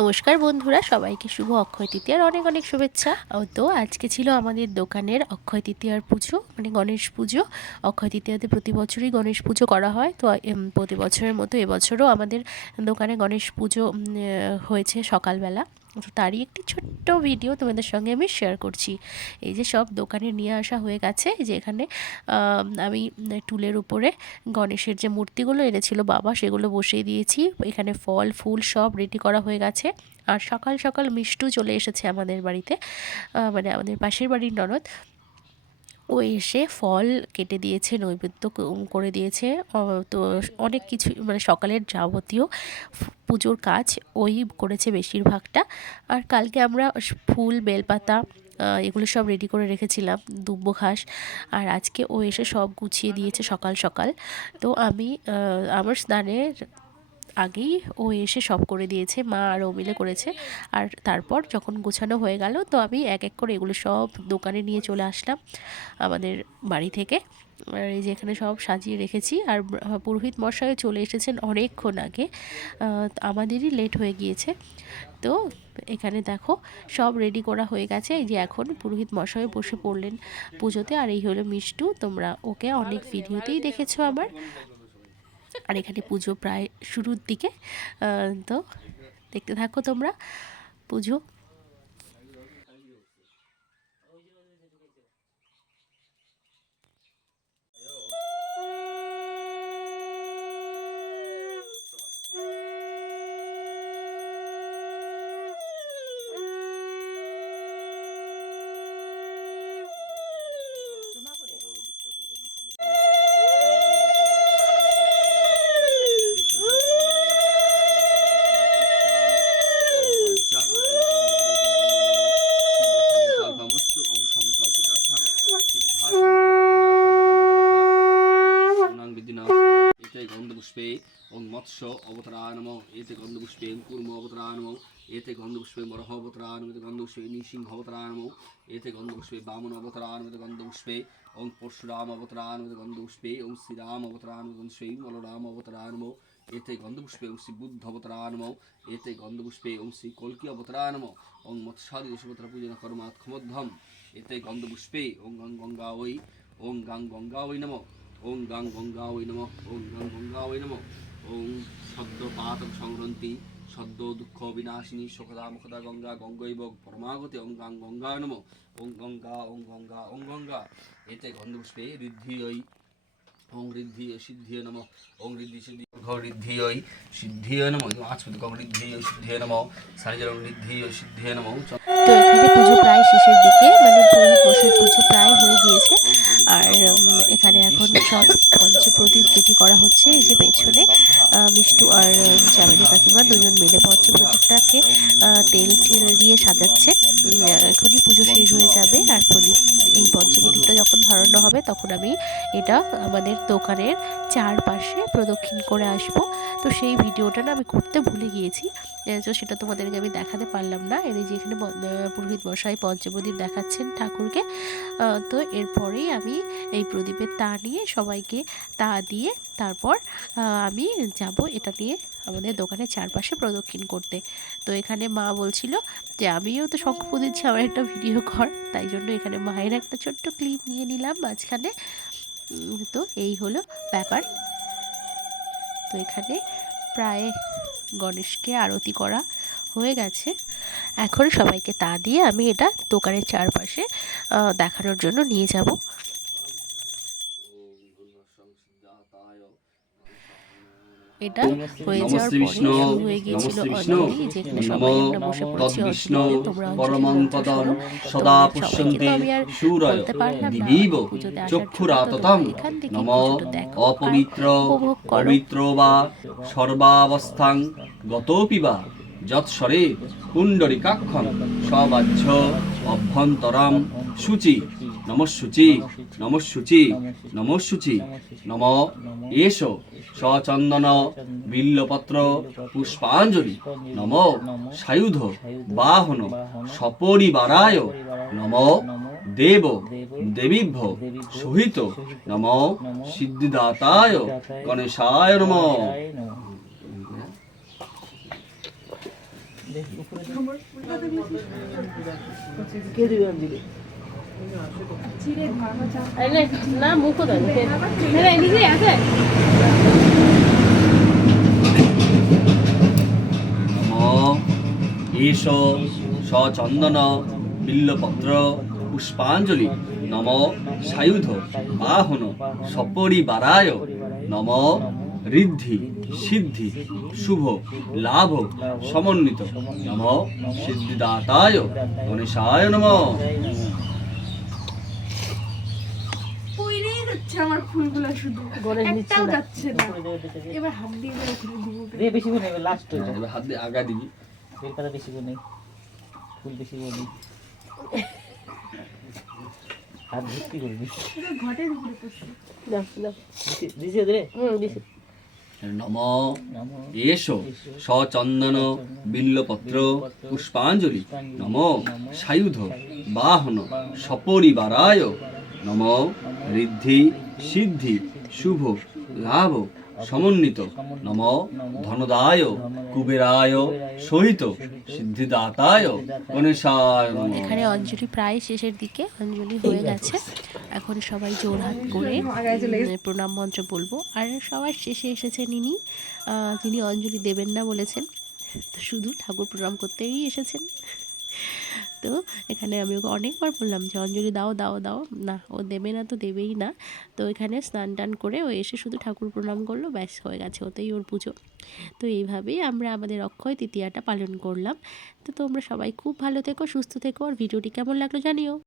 নমস্কার বন্ধুরা, সবাইকে শুভ অক্ষয় তৃতীয়ার অনেক অনেক শুভেচ্ছা। তো আজকে ছিল আমাদের দোকানের অক্ষয় তৃতীয়ার পুজো, মানে গণেশ পুজো। অক্ষয় তৃতীয়াতে প্রতি বছরই গণেশ পুজো করা হয়। তো প্রতি বছরের মতো এবছরও আমাদের দোকানে গণেশ পুজো হয়েছে সকালবেলা। তো তারই একটি ছোট্ট ভিডিও তোমাদের সঙ্গে আমি শেয়ার করছি। এই যে সব দোকানে নিয়ে আসা হয়ে গেছে, যে এখানে আমি টুলের উপরে গণেশের যে মূর্তিগুলো এনেছিল বাবা, সেগুলো বসিয়ে দিয়েছি। এখানে ফল ফুল সব রেডি করা হয়ে গেছে। আর সকাল সকাল মিষ্টু চলে এসেছে আমাদের বাড়িতে, মানে আমাদের পাশের বাড়ির ননদ। ও এসে ফল কেটে দিয়েছে, নৈবেদ্য করে দিয়েছে। তো অনেক কিছু, মানে সকালের যাবতীয় পুজোর কাজ ওই করেছে বেশিরভাগটা। আর কালকে আমরা ফুল বেলপাতা এগুলো সব রেডি করে রেখেছিলাম, দুব্বো ঘাস। আর আজকে ও এসে সব গুছিয়ে দিয়েছে সকাল সকাল। তো আমি আমার স্নানের আগেই ও এসে সব করে দিয়েছে, মা আর ও মিলে করেছে। আর তারপর যখন গোছানো হয়ে গেল, তো আমি এক এক করে এগুলো সব দোকানে নিয়ে চলে আসলাম আমাদের বাড়ি থেকে। আর এই যে এখানে সব সাজিয়ে রেখেছি। আর পুরোহিত মশাইও চলে এসেছেন অনেকক্ষণ আগে, আমাদেরই লেট হয়ে গিয়েছে। তো এখানে দেখো সব রেডি করা হয়ে গেছে। এই যে এখন পুরোহিত মশাই বসে পড়লেন পুজোতে। আর এই হলো মিষ্টু, তোমরা ওকে অনেক ভিডিওতেই দেখেছো আমার। আর এখানে পুজো প্রায় শুরুর দিকে। তো দেখতে থাকো তোমরা পুজো। গন্ধপুষ্পে ওং মৎস্য অবতরায় নমঃ এতে গন্ধপুষ্পে কুর্ম অবতরায় নমঃ এতে গন্ধপুষ্পে মরহ অবতরায় নমঃ এতে গন্ধপুষ্পে নৃসিংহ অবতরায় নমঃ এতে গন্ধপুষ্পে বামন অবতরায় নমঃ এতে গন্ধপুষ্পে ওং পরশুরাম অবতরায় নমঃ এতে গন্ধপুষ্পে ওং শ্রীরাম অবতরায় নমঃ এতে শ্রী বলরাম অবতরায় নমঃ এতে গন্ধপুষ্পে ওং শ্রী বুদ্ধ অবতরায় নমঃ এতে গন্ধপুষ্পে ওং শ্রী কল্কি অবতরায় নমঃ ওং মৎস্যাদি দশবতরা পূজন কর্মাৎমধ্যম এতে গন্ধপুষ্পে ওং গং গঙ্গা ওই ওং গাং গঙ্গা ওই নমঃ ওং গাং গঙ্গা ওই নমঃ ওং গাং গঙ্গা ওই নমঃ ওং সদ্য পাতক সংগ্রন্থি সদ্য দুঃখ বিনাশিনী সুখদা মুখদা গঙ্গা গঙ্গৈব পরমাগতে ওং গাং গঙ্গায় নমঃ ওং গঙ্গা ওং গঙ্গা ওং গঙ্গা এতে গন্ধপুষ্পে ঋদ্ধিয়ৈ ওং ঋদ্ধিয় সিদ্ধিয় নমঃ ওং ঋদ্ধি সিদ্ধি ঋদ্ধিয়ৈ সিদ্ধিয় নমঃ আচমত গং ঋদ্ধিয় সিদ্ধিয় নমঃ সারিজরং ঋদ্ধিয় সিদ্ধিয় নমঃ। তো এখানে পুজো প্রায় শেষের দিকে, মানে পুরোহিত মশাই পুজো প্রায় হয়ে গিয়েছে। আর এখানে এখন সব পঞ্চপ্রদীপ রেডি করা হচ্ছে। এই যে পেছনে মিষ্টু আর চামেলি কাকিমা দুজন মিলে পঞ্চপ্রদীপটাকে তেল ঠেল দিয়ে সাজাচ্ছে। এখনই পুজো শেষ হয়ে যাবে। আর প্রদীপ, এই পঞ্চপ্রদীপটা যখন ধরানো হবে তখন আমি এটা আমাদের দোকানের চারপাশে প্রদক্ষিণ করে আসব। তো সেই ভিডিওটা না আমি করতে ভুলে গিয়েছি, তো সেটা তোমাদেরকে আমি দেখাতে পারলাম না। এই যে এখানে পুরোহিত মশাই পঞ্চপ্রদীপ দেখাচ্ছেন ঠাকুরকে। তো এরপরেই আমি এই প্রদীপের তা নিয়ে সবাইকে তা দিয়ে তারপর আমি যাব এটা নিয়ে আমাদের দোকানের চারপাশে প্রদক্ষিণ করতে। তো এখানে মা বলছিল যে আমিও তো শঙ্খ দিচ্ছি, আমার একটা ভিডিও কর। তাই জন্য এখানে মায়ের একটা ছোট্ট ক্লিপ নিয়ে নিলাম মাঝখানে। তো এই হলো ব্যাপার। তো এখানে প্রায় গণেশকে আরতি করা হয়ে গেছে। এখন সবাইকে তা দিয়ে আমি এটা দোকানের চারপাশে দেখানোর জন্য নিয়ে যাব। এটা হয়ে যাওয়ার পরে শুরু হয়ে গিয়েছিল অঞ্জলি, যেখানে সবাই আমরা বসে পড়েছি অঞ্জলি দিতে। তোমরা অঞ্জলি মন্ত্র শোনো। তো সবাইকে তো আমি আর বলতে পারলাম না পুজোতে আসার জন্য। তো তোমরা এখান থেকে পুজোটা দেখো আর উপভোগ করো। পবিত্র বা সর্বাবস্থাং গতোপিবা যৎসরে পুণ্ডরিকাক্ষং সবাহ্য অভ্যন্তরম শুচি নমঃশুচি নমঃশুচি নমঃশুচি নম এষ সচন্দন বিল্লপত্র পুষ্পাঞ্জলি নম সায়ুধ বাহন সপরিবারায় নম দেব দেবীভ্য সহিত নম সিদ্ধিদাতায় গণেশায় নম। না মুখও দেয় নম এষ সচন্দন বিল্লপত্র পুষ্পাঞ্জলি নম সায়ুধ বাহন সপরিবারায় নম ঋদ্ধি সিদ্ধি শুভ লাভ সমন্বিত নম সিদ্ধিদাতায় গণেশায় নম। পইরেই যাচ্ছে আমার ফুলগুলো শুধু গণেশ নিচ্ছে একটাও না। যাচ্ছে না। এবার হাত দিয়ে ওখানে দিব। রে বেশি করে নেবে লাস্ট হইছে এবার হাত দিয়ে আগা দিবি। বের করা বেশি করে নেই ফুল বেশি করে নেই হাত ভর্তি করে দিস পুরো ঘটের উপরে পড়ছে। দিছে রে নম নাম এষ সচন্দন বিল্লপত্র পুষ্পাঞ্জলি নম সায়ুধ বাহন সপরিবারায় নম ঋদ্ধি সিদ্ধি শুভ লাভ সমন্বিত নম ধনদায় কুবেরায় সহিত সিদ্ধিদাতায় গণেশায় নম। এখানে অঞ্জলি প্রায় শেষের দিকে, অঞ্জলি হয়ে গেছে। এখন সবাই জোড়হাত করে প্রণাম মন্ত্র বলবো। আর সবার শেষে এসেছেন ইনি, যিনি অঞ্জলি দেবেন না বলেছেন, তো শুধু ঠাকুর প্রণাম করতেই এসেছেন। তো এখানে আমি ওকে অনেকবার বললাম যে অঞ্জলি দাও দাও দাও, না ও দেবে না, তো দেবেই না। তো এখানে স্নান টান করে ও এসে শুধু ঠাকুর প্রণাম করলো, ব্যাস হয়ে গেছে, ওতেই ওর পুজো। তো এইভাবেই আমরা আমাদের অক্ষয় তৃতীয়াটা পালন করলাম। তো তোমরা সবাই খুব ভালো থেকো, সুস্থ থেকো, আর ভিডিওটি কেমন লাগলো জানিও।